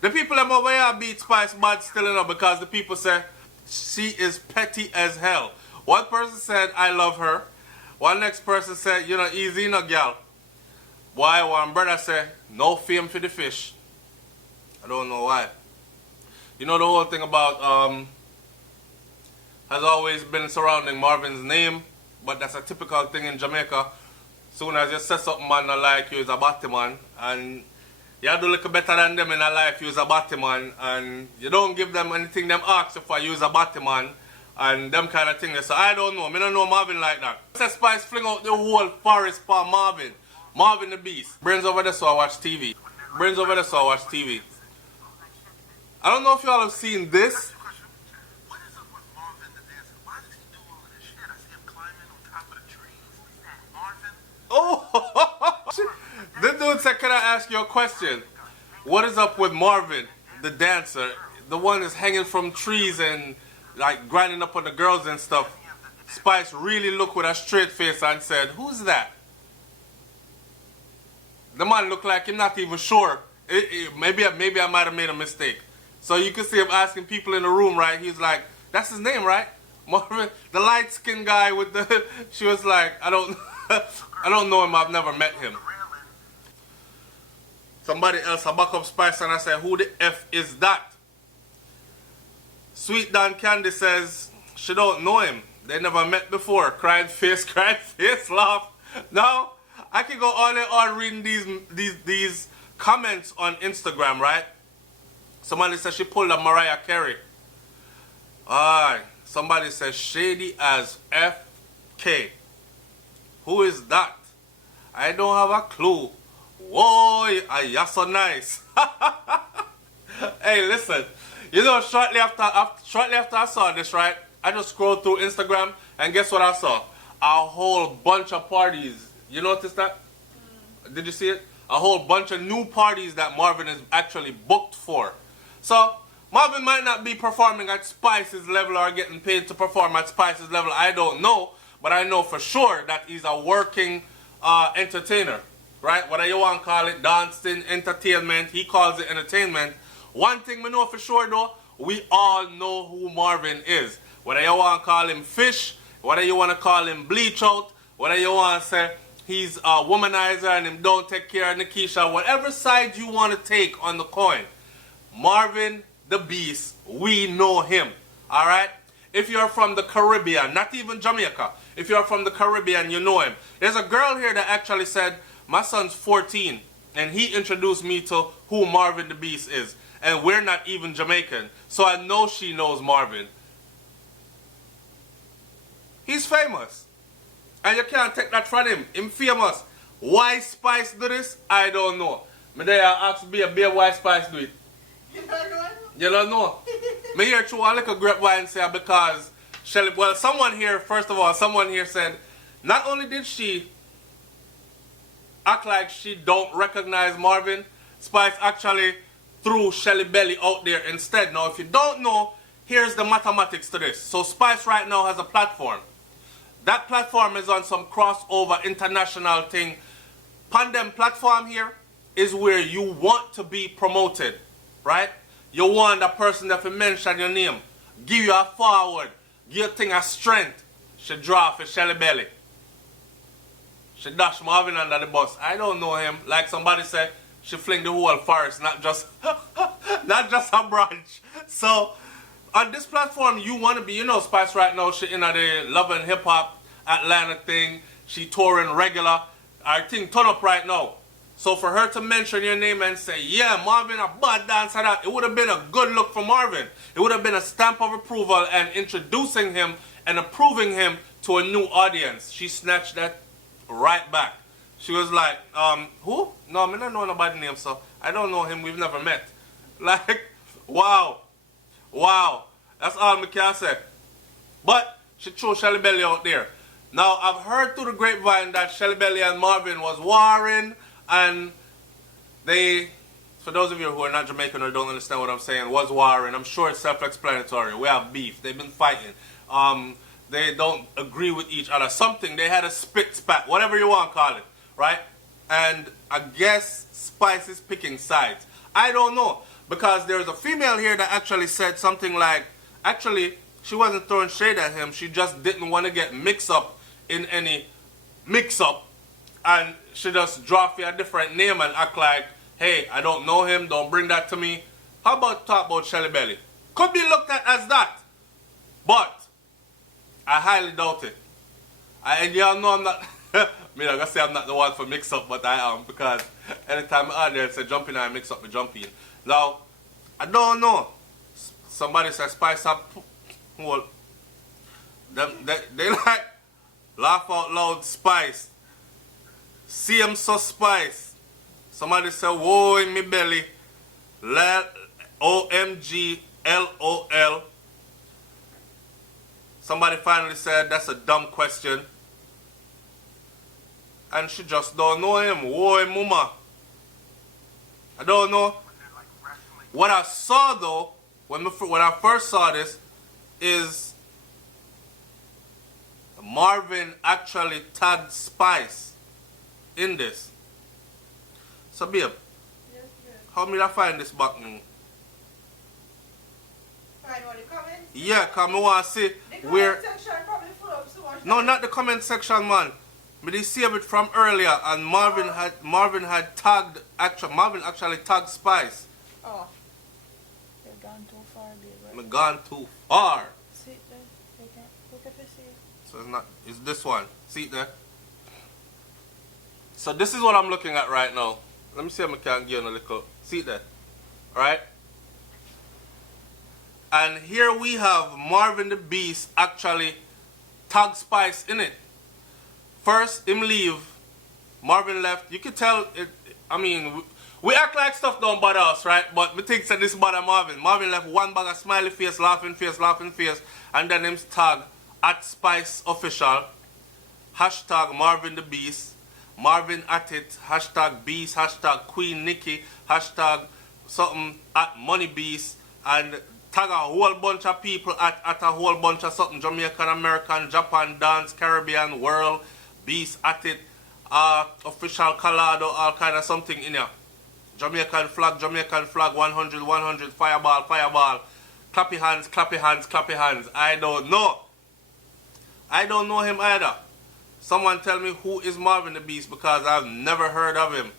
The people them over here beat Spice bad still, you know, because the people say she is petty as hell. One person said, I love her. One next person said, you know, easy, no gal. Why one brother said, no fame for the fish. I don't know why. You know the whole thing about has always been surrounding Marvin's name, but that's a typical thing in Jamaica. Soon as you say something man not like you is a batty man, and you do look better than them in a life, you is a batty man, and you don't give them anything them ask you for, you is a batty man, and them kind of things. So I don't know, I don't know Marvin like that. Say Spice fling out the whole forest for Marvin. Marvin the Beast. Brains over there so I watch TV. Brains over there so I watch TV. I don't know if y'all have seen this. What is up with Marvin the dancer? Why does he do all of this shit? I see him climbing on top of the trees. Marvin? Oh! The dude said, can I ask you a question? What is up with Marvin, the dancer? The one that's hanging from trees and like grinding up on the girls and stuff. Spice really looked with a straight face and said, who's that? The man looked like he's not even sure. Maybe I might have made a mistake. So you can see him asking people in the room, right? He's like, that's his name, right? Marvin, the light-skinned guy with the... She was like, I don't know him. I've never met him. Somebody else, I back up Spice and I said, who the F is that? Sweet Dan Candy says, she don't know him. They never met before. Crying face, laugh. Now, I can go on reading these comments on Instagram, right? Somebody says she pulled a Mariah Carey. Alright. Somebody says shady as FK. Who is that? I don't have a clue. Whoa, you're so nice. Hey, listen. You know, shortly after I saw this, right? I just scrolled through Instagram and guess what I saw? A whole bunch of parties. You notice that? Did you see it? A whole bunch of new parties that Marvin is actually booked for. So, Marvin might not be performing at Spice's level or getting paid to perform at Spice's level. I don't know. But I know for sure that he's a working entertainer. Right? Whether you want to call it dancing, entertainment, he calls it entertainment. One thing we know for sure though, we all know who Marvin is. Whether you want to call him fish, whether you want to call him bleach out, whether you want to say he's a womanizer and him don't take care of Nikisha, whatever side you want to take on the coin, Marvin the Beast, we know him. Alright? If you're from the Caribbean, not even Jamaica, if you're from the Caribbean, you know him. There's a girl here that actually said, my son's 14, and he introduced me to who Marvin the Beast is. And we're not even Jamaican, so I know she knows Marvin. He's famous. And you can't take that from him. Him famous. Why Spice do this? I don't know. Me there ask be why Spice do it. You don't know? You don't know. Me hear through a little grapevine say because Shelly, well, someone here, first of all, someone here said, not only did she act like she don't recognize Marvin, Spice actually threw Shelly Belly out there instead. Now, if you don't know, here's the mathematics to this. So Spice right now has a platform. That platform is on some crossover international thing. Pandem platform here is where you want to be promoted, right? You want a person that will mention your name, give you a forward, give you a thing of strength. She draw for Shelly Belly. She dash Marvin under the bus. I don't know him. Like somebody said, she fling the whole forest, not just a branch. So on this platform, you want to be, you know, Spice right now, she in the Love and Hip Hop Atlanta thing. She touring regular. Our thing turn up right now. So for her to mention your name and say, yeah, Marvin, a bad dancer, that, it would have been a good look for Marvin. It would have been a stamp of approval and introducing him and approving him to a new audience. She snatched that right back. She was like, who? No, I don't know nobody's name, so I don't know him. We've never met. Like, wow. Wow. That's all I can say. But she threw Shelly Belly out there. Now, I've heard through the grapevine that Shelly Belly and Marvin was warring, and they, for those of you who are not Jamaican or don't understand what I'm saying, was warring. I'm sure it's self-explanatory. We have beef. They've been fighting. They don't agree with each other. Something, they had a spit spat, whatever you want to call it, right? And I guess Spice is picking sides. I don't know. because there's a female here that actually said something like, actually, she wasn't throwing shade at him. She just didn't want to get mixed up in any mix-up, and she just drop you a different name and act like, hey, I don't know him, don't bring that to me. How about talk about Shelly Belly? Could be looked at as that, but I highly doubt it. And y'all know I'm not, I mean, I'm going to say I'm not the one for mix-up, but I am, because anytime I'm out there and say jump in, I mix up with jump in. Now, I don't know. Somebody says Spice up, well, they like laugh out loud Spice. See him so Spice. Somebody say, whoa in me belly. OMG LOL. Somebody finally said that's a dumb question. And she just don't know him. Whoa mama. I don't know. What I saw though, when I first saw this, is Marvin actually tagged Spice in this. So babe, Yes, yes. how me I find this button? Find all the comments? Yeah, cause me want to see The where. comment section probably full up so much. No, not the comment section, man. Me did save it from earlier, and Marvin had tagged Marvin actually tagged Spice. Oh. They've gone too far, babe. Me gone too far. See it there? They can't look if you see it. So it's not. It's this one. See it there. So this is what I'm looking at right now. Let me see if I can give you a little. See it there. All right. And here we have Marvin the Beast actually tag Spice in it. First, him leave. Marvin left. You can tell it. I mean, we act like stuff don't bother us, right? But me think that this bother Marvin. Marvin left one bag of smiley face, laughing face, and then him tag at Spice Official. Hashtag Marvin the Beast. Marvin at it. Hashtag Beast. Hashtag Queen Nikki. Hashtag something at Money Beast. And tag a whole bunch of people at a whole bunch of something. Jamaican, American, Japan, dance, Caribbean, world. Beast at it. Official Colorado, all kind of something in here. Jamaican flag, 100, 100, fireball, fireball. Clappy hands, clappy hands, clappy hands. I don't know. I don't know him either. Someone tell me who is Marvin the Beast, because I've never heard of him.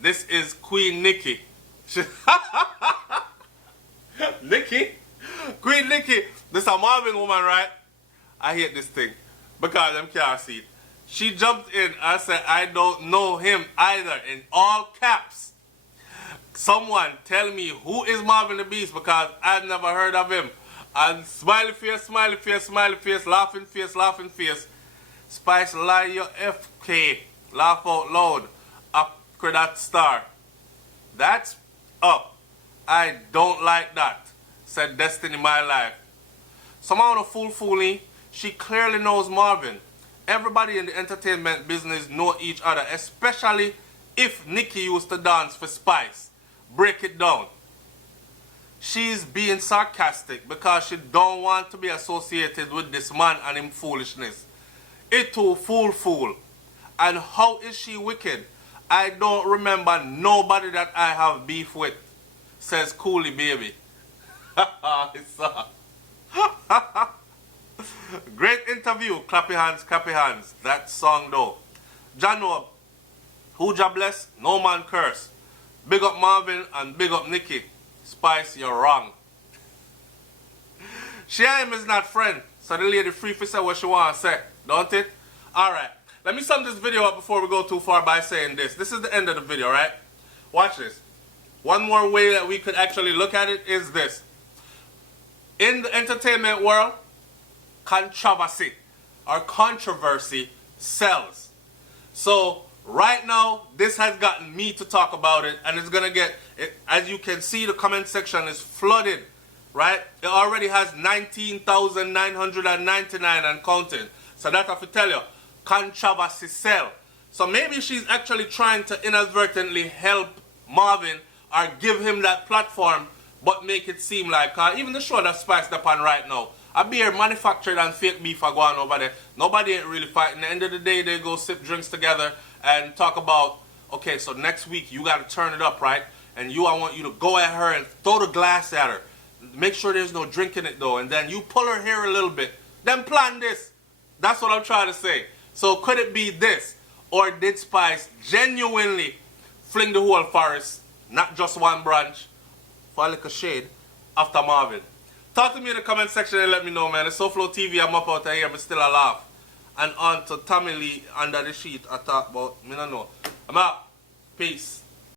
This is Queen Nikki. Nikki? Queen Nikki. This is a Marvin woman, right? I hate this thing because I can't see it. She jumped in and said, I don't know him either, in all caps. Someone tell me who is Marvin the Beast, because I've never heard of him. And smiley face, smiley face, smiley face, laughing face, laughing face. Spice lie your FK. Laugh out loud. Up that star. That's up. I don't like that, said Destiny My Life. Somehow the fooling, she clearly knows Marvin. Everybody in the entertainment business know each other, especially if Nikki used to dance for Spice. Break it down. She's being sarcastic because she don't want to be associated with this man and him foolishness. It too fool. And how is she wicked? I don't remember nobody that I have beef with, says Cooley Baby. It's great interview. Clappy hands. That song though. Jano, who ja bless, no man curse. Big up Marvin and big up Nikki. Spice, you're wrong. She and him is not friend, so the lady free to say what she want to say, don't it? Alright, let me sum this video up before we go too far by saying this. This is the end of the video, right? Watch this. One more way that we could actually look at it is this. In the entertainment world, controversy or controversy sells. So right now, this has gotten me to talk about it, and it's gonna get it. As you can see, the comment section is flooded, right? It already has 19,999 and counting. So that I have to tell you, controversy sell. So maybe she's actually trying to inadvertently help Marvin or give him that platform, but make it seem like even the show that's spiced up on right now, a beer manufactured and fake beef are going over there. Nobody ain't really fighting. At the end of the day, they go sip drinks together and talk about, okay, so next week you got to turn it up, right? and I want you to go at her and throw the glass at her. Make sure there's no drink in it though, and then you pull her hair a little bit. Then plan this. That's what I'm trying to say. So could it be this? Or did Spice genuinely fling the whole forest, not just one branch, for a little shade, after Marvin? Talk to me in the comment section and let me know, man. It's SoFlo TV, I'm up out of here, but still alive. And on to Tommy Lee under the sheet, I talk about, me no know. I'm out. Peace.